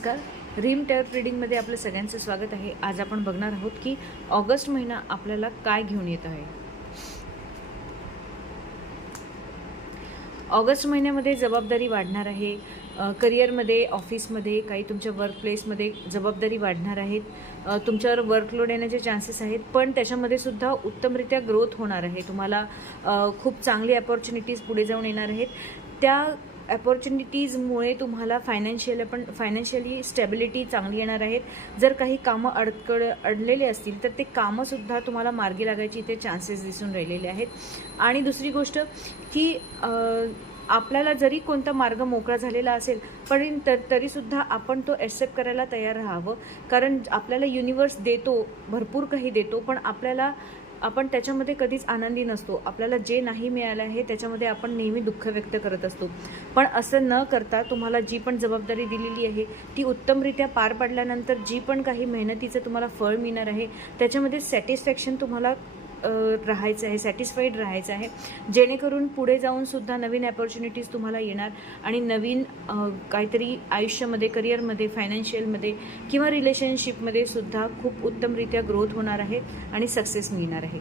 नमस्कार, रीम टॅरोट रीडिंगमध्ये आपलं सगळ्यांचं स्वागत आहे. आज आपण बघणार आहोत की ऑगस्ट महिना आपल्याला काय घेऊन येत आहे. ऑगस्ट महिन्यामध्ये जबाबदारी वाढणार आहे. करिअरमध्ये, ऑफिसमध्ये, काही तुमच्या वर्कप्लेसमध्ये जबाबदारी वाढणार आहेत. तुमच्यावर वर्कलोड येण्याचे चान्सेस आहेत, पण त्याच्यामध्ये सुद्धा उत्तमरित्या ग्रोथ होणार आहे. तुम्हाला खूप चांगली अपॉर्च्युनिटीज पुढे जाऊन येणार आहेत. त्या अपॉर्च्युनिटीजमुळे तुम्हाला फायनान्शियली स्टॅबिलिटी चांगली येणार आहेत. जर काही कामं अडलेले असतील तर ते कामंसुद्धा तुम्हाला मार्गी लागायचे इथे चान्सेस दिसून राहिलेले आहेत. आणि दुसरी गोष्ट की आपल्याला जरी कोणता मार्ग मोकळा झालेला असेल पण तरीसुद्धा आपण तो ॲक्सेप्ट करायला तयार राहावं. कारण आपल्याला युनिवर्स देतो, भरपूर काही देतो, पण आपण त्याच्यामध्ये कधीच आनंदी नसतो. आपल्याला जे नाही मिळालं आहे त्याच्यामध्ये आपण नेहमी दुःख व्यक्त करत असतो. पण असं न करता तुम्हाला जी पण जबाबदारी दिलेली आहे ती उत्तमरित्या पार पाडल्यानंतर जी पण काही मेहनतीचं तुम्हाला फळ मिळणार आहे त्याच्यामध्ये सॅटिस्फॅक्शन तुम्हाला राहायचं आहे, सॅटिस्फाईड राहायचं आहे, जेणेकरून पुढे जाऊनसुद्धा नवीन अपॉर्च्युनिटीज तुम्हाला येणार आणि नवीन काहीतरी आयुष्यामध्ये, करिअरमध्ये, फायनान्शियलमध्ये किंवा रिलेशनशिपमध्ये सुद्धा खूप उत्तमरित्या ग्रोथ होणार आहे आणि सक्सेस मिळणार आहे.